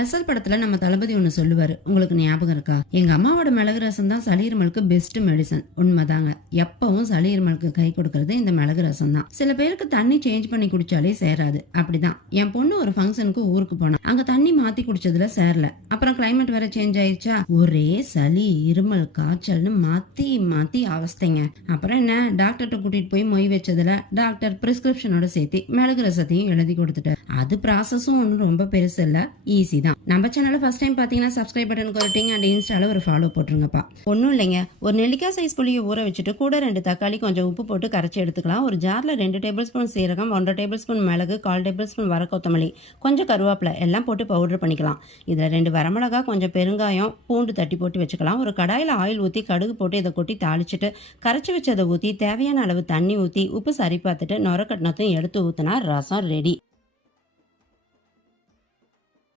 அசல் படத்துல நம்ம தளபதி ஒண்ணு சொல்லுவாரு, உங்களுக்கு ஞாபகம் இருக்கா? எங்க அம்மாவோட மிளகு ரசம் தான் சளி இருமலுக்கு பெஸ்ட் மெடிசன். உண்மைதாங்க. எப்பவும் சளி இருமலுக்கு கை கொடுக்கறது இந்த மிளகு ரசம் தான். சில பேருக்கு தண்ணி சேஞ்ச் பண்ணி குடிச்சாலே சேராது. அப்படிதான் என் பொண்ணு ஒரு ஃபங்க்ஷனுக்கு ஊருக்கு போனா, அங்க தண்ணி மாத்தி குடிச்சதுல சேரல. அப்புறம் கிளைமேட் வேற சேஞ்ச் ஆயிடுச்சா, ஒரே சளி இருமல் காய்ச்சல்னு மாத்தி மாத்தி அவஸ்தைங்க. அப்புறம் என்ன, டாக்டர்கிட்ட கூட்டிட்டு போய் மொய் வச்சதுல டாக்டர் பிரிஸ்கிரிப்ஷனோட சேர்த்து மிளகு ரசத்தையும் எழுதி கொடுத்துட்டாரு. அது ப்ராசஸும் ஒன்றும் ரொம்ப பெருசு இல்ல, ஈஸி தான். நம்ம சேனலை ஃபர்ஸ்ட் டைம் பார்த்தீங்கன்னா சப்ஸ்கிரைப் பட்டன் கொட்டிங்க அண்ட் இன்ஸ்டால ஒரு ஃபாலோ போட்டுருங்கப்பா. ஒன்றும் இல்லைங்க, ஒரு நெல்லிக்காய் சைஸ் புளியை ஊற வச்சுட்டு கூட 2 தக்காளி கொஞ்சம் உப்பு போட்டு கரைச்சி எடுத்துக்கலாம். ஒரு ஜாரில் 2 டேபிள் ஸ்பூன் சீரகம், 1.5 டேபிள் ஸ்பூன் மிளகு, 1/4 டேபிள் ஸ்பூன் வர கொத்தமல்லி, கொஞ்சம் கருவேப்பிலை எல்லாம் போட்டு பவுடர் பண்ணிக்கலாம். இதில் 2 வரமிளகா, கொஞ்சம் பெருங்காயம், பூண்டு தட்டி போட்டு வச்சுக்கலாம். ஒரு கடாயில் ஆயில் ஊற்றி கடுகு போட்டு இதை கொட்டி தாளிச்சிட்டு கரைச்சி வச்சதை ஊற்றி தேவையான அளவு தண்ணி ஊற்றி உப்பு சரி பார்த்துட்டு நொர கட்டினத்தையும் எடுத்து ஊற்றினா ரசம் ரெடி.